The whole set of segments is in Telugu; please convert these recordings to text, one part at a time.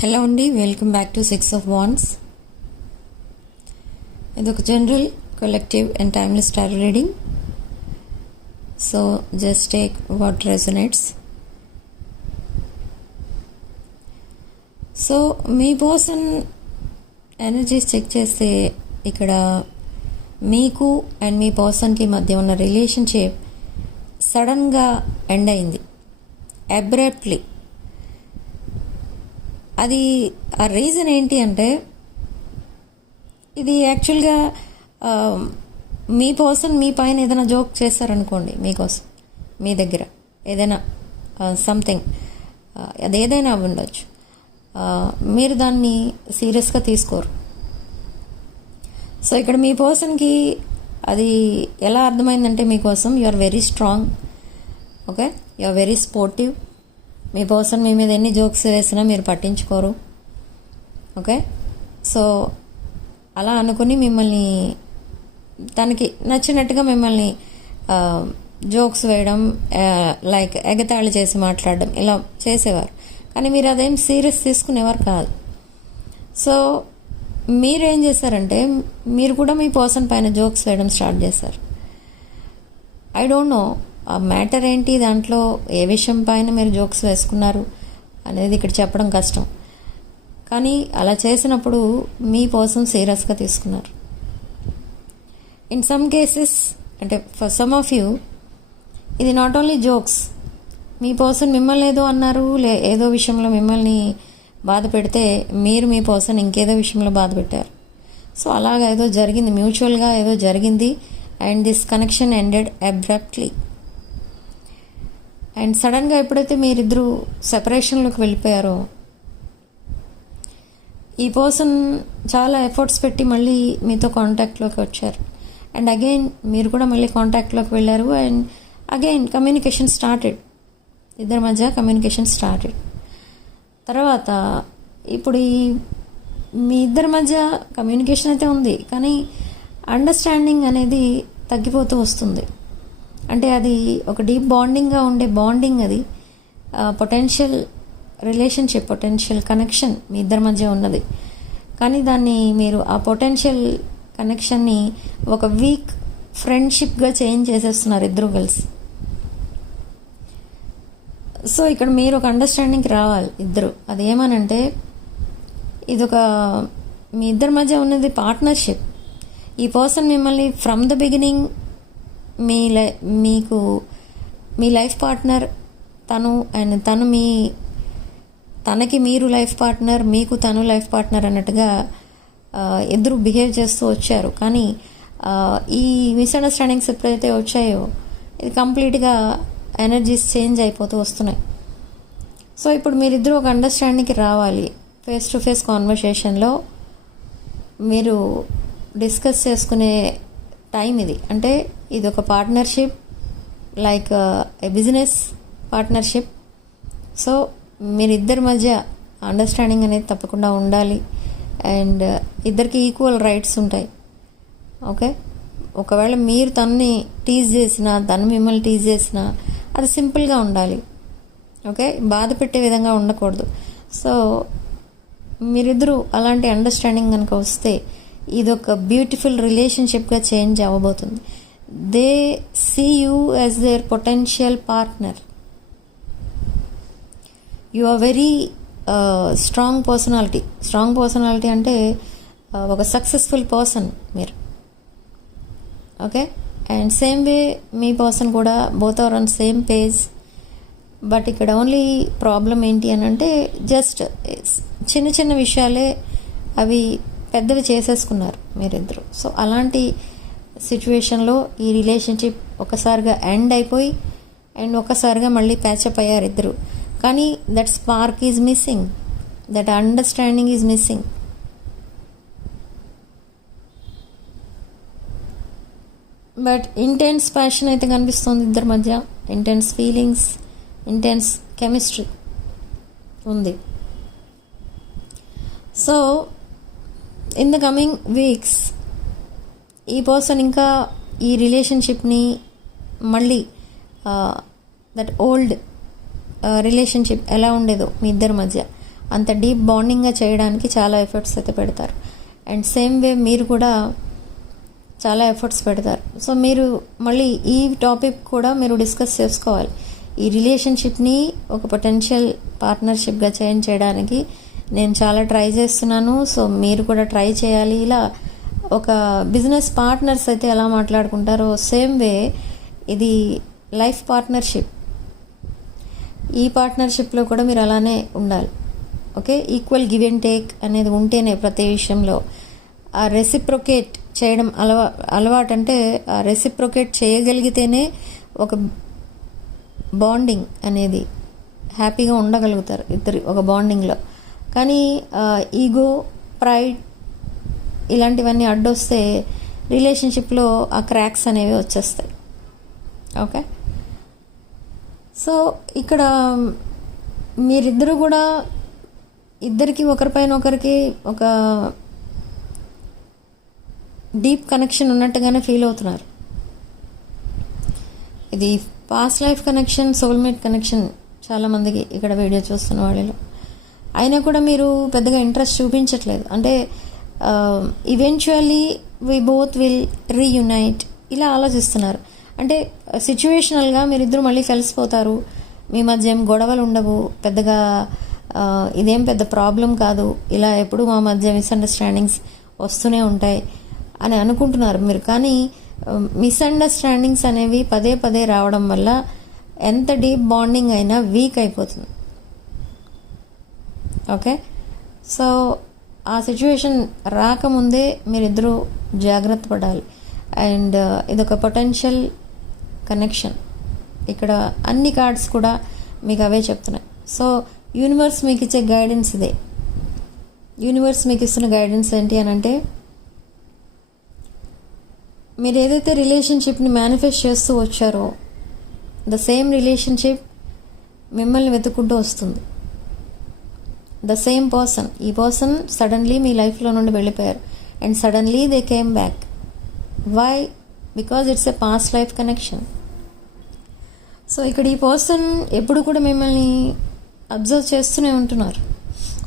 హలో అండి, welcome back to 6 of Wands. ఇది ఒక general collective and timeless tarot reading. So just take what resonates. So మీ పర్సన్ ఎనర్జీస్ చెక్ చేస్తే ఇక్కడ మీకు అండ్ మీ పర్సన్కి మధ్య ఉన్న రిలేషన్షిప్ సడన్గా ఎండ్ అయింది, అబ్రప్ట్లీ. అది ఆ రీజన్ ఏంటి అంటే, ఇది యాక్చువల్గా మీ పర్సన్ మీ పైన ఏదైనా జోక్ చేస్తారనుకోండి, మీకోసం మీ దగ్గర ఏదైనా సంథింగ్, అదేదైనా ఉండొచ్చు, మీరు దాన్ని సీరియస్గా తీసుకోరు. సో ఇక్కడ మీ పర్సన్కి అది ఎలా అర్థమైందంటే, మీకోసం you are very strong, okay, you are very sportive. మీ పర్సన్ మీ మీద ఎన్ని జోక్స్ వేసినా మీరు పట్టించుకోరు, ఓకే. సో అలా అనుకుని మిమ్మల్ని తనకి నచ్చినట్టుగా మిమ్మల్ని జోక్స్ వేయడం, లైక్ ఎగతాళి చేసి మాట్లాడడం ఇలా చేసేవారు. కానీ మీరు అదేం సీరియస్ తీసుకునేవారు కాదు. సో మీరేం చేశారంటే, మీరు కూడా మీ పర్సన్ పైన జోక్స్ వేయడం స్టార్ట్ చేశారు. ఐ డోంట్ నో ఆ మ్యాటర్ ఏంటి, దాంట్లో ఏ విషయం పైన మీరు జోక్స్ వేసుకున్నారు అనేది ఇక్కడ చెప్పడం కష్టం. కానీ అలా చేసినప్పుడు మీ పర్సన్ సీరియస్గా తీసుకున్నారు. ఇన్ సమ్ కేసెస్, అంటే ఫర్ సమ్ ఆఫ్ యూ ఇది not only jokes. Me person మిమ్మల్ని ఏదో అన్నారు, ఏదో విషయంలో మిమ్మల్ని బాధ పెడితే మీరు మీ పర్సన్ ఇంకేదో విషయంలో బాధ పెట్టారు. సో అలాగా ఏదో జరిగింది, మ్యూచువల్గా ఏదో జరిగింది, and this connection ended abruptly. And సడన్గా ఎప్పుడైతే మీరిద్దరూ సెపరేషన్లోకి వెళ్ళిపోయారో, ఈ పర్సన్ చాలా ఎఫర్ట్స్ పెట్టి మళ్ళీ మీతో కాంటాక్ట్లోకి వచ్చారు. అండ్ అగైన్ మీరు కూడా మళ్ళీ కాంటాక్ట్లోకి వెళ్ళారు. అండ్ అగైన్ కమ్యూనికేషన్ స్టార్టెడ్, ఇద్దరి మధ్య కమ్యూనికేషన్ స్టార్టెడ్. తర్వాత ఇప్పుడు మీ ఇద్దరి మధ్య కమ్యూనికేషన్ అయితే ఉంది, కానీ అండర్స్టాండింగ్ అనేది తగ్గిపోతూ వస్తుంది. అంటే అది ఒక డీప్ బాండింగ్గా ఉండే బాండింగ్, అది పొటెన్షియల్ రిలేషన్షిప్, పొటెన్షియల్ కనెక్షన్ మీ ఇద్దరి మధ్య ఉన్నది. కానీ దాన్ని మీరు ఆ పొటెన్షియల్ కనెక్షన్ని ఒక వీక్ ఫ్రెండ్షిప్గా చేంజ్ చేసేస్తున్నారు ఇద్దరు కలిసి. సో ఇక్కడ మీరు ఒక అండర్స్టాండింగ్కి రావాలి ఇద్దరు. అదేమనంటే, ఇదొక మీ ఇద్దరి మధ్య ఉన్నది పార్ట్నర్షిప్. ఈ పర్సన్ మిమ్మల్ని ఫ్రమ్ ద బిగినింగ్ మీకు మీ లైఫ్ పార్ట్నర్ తను, అండ్ తనకి మీరు లైఫ్ పార్ట్నర్, మీకు తను లైఫ్ పార్ట్నర్ అన్నట్టుగా ఇద్దరు బిహేవ్ చేస్తూ వచ్చారు. కానీ ఈ మిస్అండర్స్టాండింగ్స్ ఎప్పుడైతే వచ్చాయో, ఇది కంప్లీట్గా ఎనర్జీస్ చేంజ్ అయిపోతూ వస్తున్నాయి. సో ఇప్పుడు మీరిద్దరూ ఒక అండర్స్టాండింగ్కి రావాలి. ఫేస్ టు ఫేస్ కాన్వర్సేషన్లో మీరు డిస్కస్ చేసుకునే టైం ఇది. అంటే ఇది ఒక partnership, like a business partnership. So మీరిద్దరి మధ్య అండర్స్టాండింగ్ అనేది తప్పకుండా ఉండాలి. అండ్ ఇద్దరికి ఈక్వల్ రైట్స్ ఉంటాయి, ఓకే. ఒకవేళ మీరు తనని టీజ్ చేసినా, తను మిమ్మల్ని టీజ్ చేసినా, అది సింపుల్గా ఉండాలి, ఓకే. బాధ పెట్టే విధంగా ఉండకూడదు. సో మీరిద్దరూ అలాంటి అండర్స్టాండింగ్ కనుక వస్తే, ఇది ఒక బ్యూటిఫుల్ రిలేషన్షిప్గా చేంజ్ అవ్వబోతుంది. They see you as their potential partner. You are very strong personality. Strong personality అంటే ఒక సక్సెస్ఫుల్ పర్సన్ మీరు, ఓకే. అండ్ సేమ్ వే మీ పర్సన్ కూడా, both are on same page. But ఇక్కడ ఓన్లీ ప్రాబ్లం ఏంటి అని అంటే, జస్ట్ చిన్న చిన్న విషయాలే అవి పెద్దవి చేసేసుకున్నారు మీరిద్దరు. సో అలాంటి సిచ్యువేషన్లో ఈ రిలేషన్షిప్ ఒకసారిగా ఎండ్ అయిపోయి, అండ్ ఒకసారిగా మళ్ళీ ప్యాచప్ అయ్యారు ఇద్దరు. కానీ that spark is missing, that understanding is missing. But intense passion అయితే కనిపిస్తుంది ఇద్దరి మధ్య. ఇంటెన్స్ ఫీలింగ్స్, ఇంటెన్స్ కెమిస్ట్రీ ఉంది. So in the coming weeks ఈ పర్సన్ ఇంకా ఈ రిలేషన్షిప్ని మళ్ళీ దట్ ఓల్డ్ రిలేషన్షిప్ ఎలా ఉండేదో మీ ఇద్దరి మధ్య అంత డీప్ బాండింగ్గా చేయడానికి చాలా ఎఫర్ట్స్ అయితే పెడతారు. అండ్ సేమ్ వే మీరు కూడా చాలా ఎఫర్ట్స్ పెడతారు. సో మీరు మళ్ళీ ఈ టాపిక్ కూడా మీరు డిస్కస్ చేసుకోవాలి. ఈ రిలేషన్షిప్ని ఒక పొటెన్షియల్ పార్ట్నర్షిప్గా చేంజ్ చేయడానికి నేను చాలా ట్రై చేస్తున్నాను. సో మీరు కూడా ట్రై చేయాలి. ఇలా ఒక బిజినెస్ పార్ట్నర్స్ అయితే ఎలా మాట్లాడుకుంటారో సేమ్ వే ఇది లైఫ్ పార్ట్నర్షిప్. ఈ పార్ట్నర్షిప్లో కూడా మీరు అలానే ఉండాలి. Okay, equal give and take అనేది ఉంటేనే ప్రతి విషయంలో ఆ రెసిప్రొకేట్ చేయడం అలవాటు అంటే ఆ రెసిప్రొకేట్ చేయగలిగితేనే ఒక బాండింగ్ అనేది హ్యాపీగా ఉండగలుగుతారు ఇద్దరు ఒక బాండింగ్లో. కానీ ఈగో, ప్రైడ్ ఇలాంటివన్నీ అడ్డొస్తే రిలేషన్షిప్లో ఆ క్రాక్స్ అనేవి వచ్చేస్తాయి. ఓకే, సో ఇక్కడ మీరిద్దరూ కూడా ఇద్దరికి ఒకరిపైన ఒకరికి ఒక డీప్ కనెక్షన్ ఉన్నట్టుగానే ఫీల్ అవుతున్నారు. ఇది past life connection, soulmate connection చాలామందికి ఇక్కడ వీడియో చూస్తున్న వాళ్ళలో. అయినా కూడా మీరు పెద్దగా ఇంట్రెస్ట్ చూపించట్లేదు. అంటే eventually we both will reunite ఇలా ఆలోచిస్తున్నారు. అంటే సిచ్యువేషనల్గా మీరిద్దరు మళ్ళీ కలిసిపోతారు, మీ మధ్య ఏం గొడవలు ఉండవు, పెద్దగా ఇదేం పెద్ద ప్రాబ్లం కాదు, ఇలా ఎప్పుడు మా మధ్య మిస్అండర్స్టాండింగ్స్ వస్తూనే ఉంటాయి అని అనుకుంటున్నారు మీరు. కానీ మిస్అండర్స్టాండింగ్స్ అనేవి పదే పదే రావడం వల్ల ఎంత డీప్ బాండింగ్ అయినా వీక్ అయిపోతుంది. ఓకే, సో ఆ సిచ్యువేషన్ రాకముందే మీరిద్దరూ జాగ్రత్త పడాలి. అండ్ ఇదొక పొటెన్షియల్ కనెక్షన్. ఇక్కడ అన్ని కార్డ్స్ కూడా మీకు అవే చెప్తున్నాయి. సో యూనివర్స్ మీకు ఇచ్చే గైడెన్స్ ఇదే. యూనివర్స్ మీకు ఇస్తున్న గైడెన్స్ ఏంటి అని అంటే, మీరు ఏదైతే రిలేషన్షిప్ని మేనిఫెస్ట్ చేస్తూ వచ్చారో ద సేమ్ రిలేషన్షిప్ మిమ్మల్ని వెతుక్కుంటూ వస్తుంది. ద సేమ్ పర్సన్, ఈ పర్సన్ సడన్లీ మీ లైఫ్లో నుండి వెళ్ళిపోయారు and suddenly they came back. Why? Because it's a past life connection. So ఇక్కడ ఈ పర్సన్ ఎప్పుడు కూడా మిమ్మల్ని అబ్జర్వ్ చేస్తూనే ఉంటున్నారు.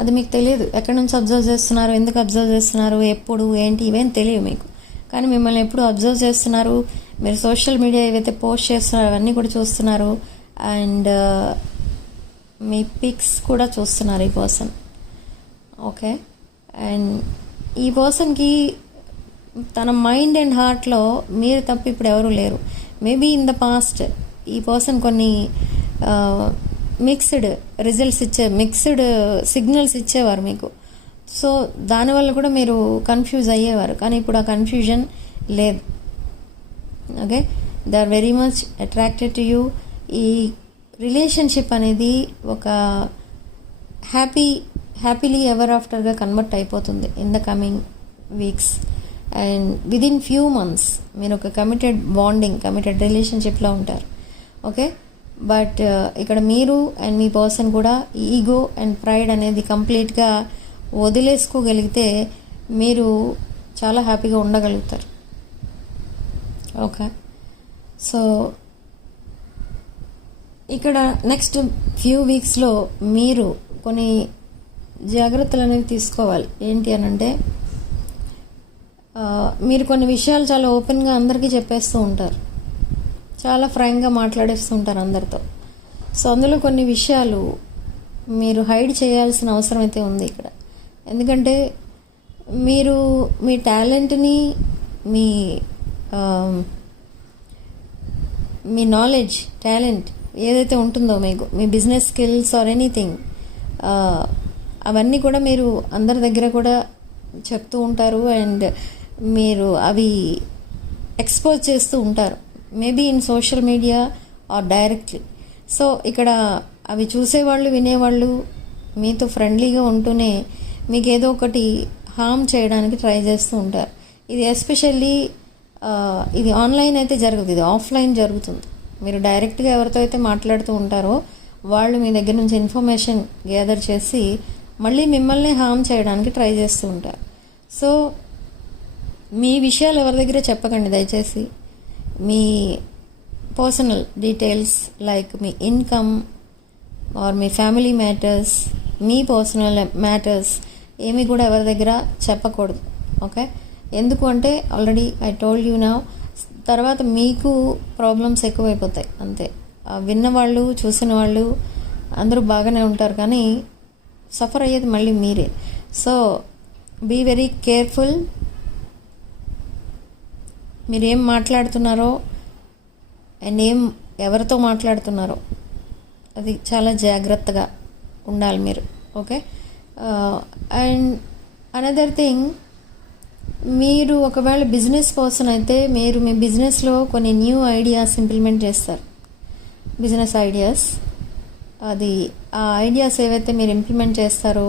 అది మీకు తెలియదు ఎక్కడి నుంచి అబ్జర్వ్ చేస్తున్నారు, ఎందుకు అబ్జర్వ్ చేస్తున్నారు, ఎప్పుడు ఏంటి ఇవేం తెలియదు మీకు. కానీ మిమ్మల్ని ఎప్పుడు అబ్జర్వ్ చేస్తున్నారు. మీరు సోషల్ మీడియా ఏవైతే పోస్ట్ చేస్తున్నారో అవన్నీ కూడా చూస్తున్నారు. అండ్ మీ పిక్స్ కూడా చూస్తున్నారు ఈ పర్సన్. ఓకే, అండ్ ఈ పర్సన్కి తన మైండ్ అండ్ హార్ట్లో మీరు తప్ప ఇప్పుడు ఎవరు లేరు. మేబీ ఇన్ ద పాస్ట్ ఈ పర్సన్ కొన్ని మిక్స్డ్ రిజల్ట్స్ మిక్స్డ్ సిగ్నల్స్ ఇచ్చేవారు మీకు. సో దానివల్ల కూడా మీరు కన్ఫ్యూజ్ అయ్యేవారు. కానీ ఇప్పుడు ఆ కన్ఫ్యూజన్ లేదు. Okay, they are very much attracted to you. ఈ రిలేషన్షిప్ అనేది ఒక హ్యాపీలీ ఎవర్ ఆఫ్టర్గా కన్వర్ట్ అయిపోతుంది in the coming weeks. And within few months మీరు ఒక కమిటెడ్ రిలేషన్షిప్లో ఉంటారు. ఓకే, బట్ ఇక్కడ మీరు అండ్ మీ పర్సన్ కూడా ఈగో అండ్ ప్రైడ్ అనేది కంప్లీట్గా వదిలేసుకోగలిగితే మీరు చాలా హ్యాపీగా ఉండగలుగుతారు. ఓకే, సో ఇక్కడ నెక్స్ట్ ఫ్యూ వీక్స్లో మీరు కొన్ని జాగ్రత్తలు అనేవి తీసుకోవాలి. ఏంటి అని అంటే, మీరు కొన్ని విషయాలు చాలా ఓపెన్గా అందరికీ చెప్పేస్తూ ఉంటారు, చాలా ఫ్రాంక్గా మాట్లాడేస్తూ ఉంటారు అందరితో. సో అందులో కొన్ని విషయాలు మీరు హైడ్ చేయాల్సిన అవసరం అయితే ఉంది ఇక్కడ. ఎందుకంటే మీరు మీ టాలెంట్ని, మీ నాలెడ్జ్, టాలెంట్ ఏదైతే ఉంటుందో మీకు, మీ బిజినెస్ స్కిల్స్ ఆర్ ఎనీథింగ్, అవన్నీ కూడా మీరు అందరి దగ్గర కూడా చెప్తూ ఉంటారు. అండ్ మీరు అవి ఎక్స్పోజ్ చేస్తూ ఉంటారు, maybe in social media or directly. So ఇక్కడ అవి చూసేవాళ్ళు, వినేవాళ్ళు మీతో ఫ్రెండ్లీగా ఉంటూనే మీకు ఏదో ఒకటి హామ్ చేయడానికి ట్రై చేస్తూ ఉంటారు. ఇది ఎస్పెషల్లీ ఇది ఆన్లైన్ అయితే జరగదు, ఇది ఆఫ్లైన్ జరుగుతుంది. మీరు డైరెక్ట్గా ఎవరితో అయితే మాట్లాడుతూ ఉంటారో వాళ్ళు మీ దగ్గర నుంచి ఇన్ఫర్మేషన్ గ్యాదర్ చేసి మళ్ళీ మిమ్మల్ని హామ్ చేయడానికి ట్రై చేస్తూ ఉంటారు. సో మీ విషయాలు ఎవరి దగ్గర చెప్పకండి దయచేసి. మీ పర్సనల్ డీటెయిల్స్ లైక్ మీ ఇన్కమ్ ఆర్ మీ ఫ్యామిలీ మ్యాటర్స్, మీ పర్సనల్ మ్యాటర్స్ ఏమి కూడా ఎవరి దగ్గర చెప్పకూడదు. ఓకే, ఎందుకు అంటే already I told you now, తర్వాత మీకు ప్రాబ్లమ్స్ ఎక్కువైపోతాయి అంతే. విన్నవాళ్ళు చూసిన వాళ్ళు అందరూ బాగానే ఉంటారు, కానీ సఫర్ అయ్యేది మళ్ళీ మీరే. So be very careful. మీరేం మాట్లాడుతున్నారో అండ్ ఎవరితో మాట్లాడుతున్నారో అది చాలా జాగ్రత్తగా ఉండాలి మీరు. ఓకే, అండ్ అనదర్ థింగ్, మీరు ఒకవేళ బిజినెస్ పర్సన్ అయితే మీరు మీ బిజినెస్లో కొన్ని న్యూ ఐడియాస్ ఇంప్లిమెంట్ చేస్తారు. బిజినెస్ ఐడియాస్, అది ఆ ఐడియాస్ ఏవైతే మీరు ఇంప్లిమెంట్ చేస్తారో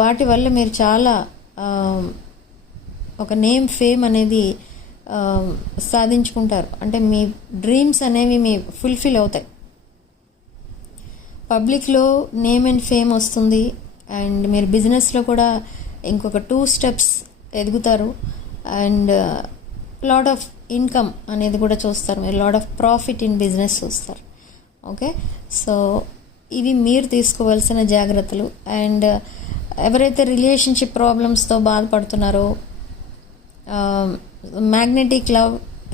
వాటి వల్ల మీరు చాలా ఒక నేమ్, ఫేమ్ అనేది సాధించుకుంటారు. అంటే మీ డ్రీమ్స్ అనేవి మీ ఫుల్ఫిల్ అవుతాయి. పబ్లిక్లో నేమ్ అండ్ ఫేమ్ వస్తుంది, అండ్ మీరు బిజినెస్లో కూడా ఇంకొక 2 steps ఎదుగుతారు, అండ్ లాట్ ఆఫ్ ఇన్కమ్ అనేది కూడా చూస్తారు మీరు, lot of profit in business చూస్తారు. ఓకే, సో ఇవి మీరు తీసుకోవాల్సిన జాగ్రత్తలు. అండ్ ఎవరైతే రిలేషన్షిప్ ప్రాబ్లమ్స్తో బాధపడుతున్నారో, మ్యాగ్నెటిక్ లవ్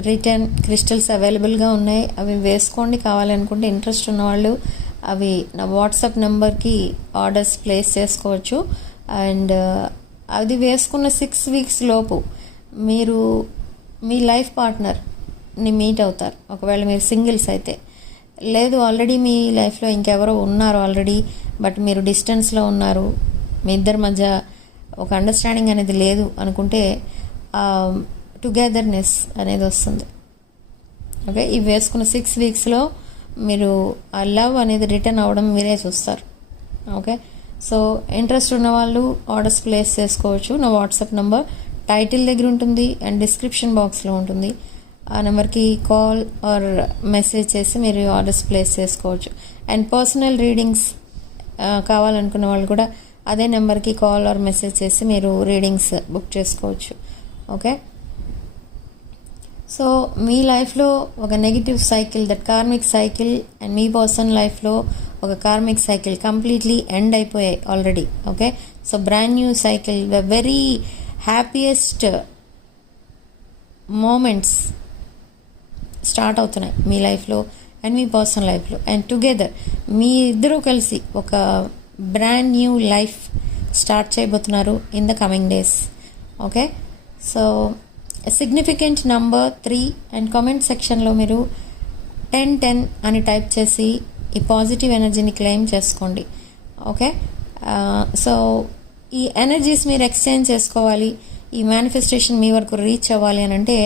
రిటర్న్ క్రిస్టల్స్ అవైలబుల్గా ఉన్నాయి, అవి వేసుకోండి. కావాలనుకుంటే ఇంట్రెస్ట్ ఉన్నవాళ్ళు అవి నా వాట్సాప్ నెంబర్కి ఆర్డర్స్ ప్లేస్ చేసుకోవచ్చు. అండ్ అది వేసుకున్న 6 weeks లోపు మీరు మీ లైఫ్ పార్ట్నర్ని మీట్ అవుతారు. ఒకవేళ మీరు సింగిల్స్ అయితే, లేదు ఆల్రెడీ మీ లైఫ్లో ఇంకెవరో ఉన్నారు ఆల్రెడీ, బట్ మీరు డిస్టెన్స్లో ఉన్నారు, మీ ఇద్దరి మధ్య ఒక అండర్స్టాండింగ్ అనేది లేదు అనుకుంటే టుగెదర్నెస్ అనేది వస్తుంది. ఓకే, ఇవి వేసుకున్న 6 weeksలో మీరు ఆ లవ్ అనేది రిటర్న్ అవ్వడం మీరే చూస్తారు. ఓకే, సో ఇంట్రెస్ట్ ఉన్న వాళ్ళు ఆర్డర్స్ ప్లేస్ చేసుకోవచ్చు. నా వాట్సాప్ నెంబర్ టైటిల్ దగ్గర ఉంటుంది అండ్ డిస్క్రిప్షన్ బాక్స్లో ఉంటుంది. ఆ నెంబర్కి కాల్ ఆర్ మెసేజ్ చేసి మీరు ఆర్డర్స్ ప్లేస్ చేసుకోవచ్చు. అండ్ పర్సనల్ రీడింగ్స్ కావాలనుకున్న వాళ్ళు కూడా అదే నెంబర్కి కాల్ ఆర్ మెసేజ్ చేసి మీరు రీడింగ్స్ బుక్ చేసుకోవచ్చు. ఓకే, సో మీ లైఫ్లో ఒక negative cycle, that karmic cycle, and మీ పర్సన్ లైఫ్లో ఒక కార్మిక్ సైకిల్ కంప్లీట్లీ ఎండ్ అయిపోయాయి already. Okay, so brand new cycle, the very happiest moments start అవుతున్నాయి మీ లైఫ్లో అండ్ మీ పర్సనల్ లైఫ్లో. అండ్ టుగెదర్ మీ ఇద్దరూ కలిసి ఒక బ్రాండ్ న్యూ లైఫ్ స్టార్ట్ చేయబోతున్నారు in the coming days. Okay, so significant number 3 and comment సెక్షన్లో మీరు 1010 అని టైప్ చేసి ఈ పాజిటివ్ ఎనర్జీని క్లెయిమ్ చేసుకోండి. ఓకే, సో ఈ ఎనర్జీస్ మీరు ఎక్స్చేంజ్ చేసుకోవాలి, ఈ మేనిఫెస్టేషన్ మీ వరకు రీచ్ అవ్వాలి అని అంటే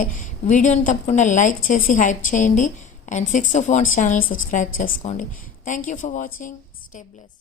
వీడియోని తప్పకుండా లైక్ చేసి హైప్ చేయండి and 6 of Wands channel subscribe చేసుకోండి. Thank you for watching. Stay blessed.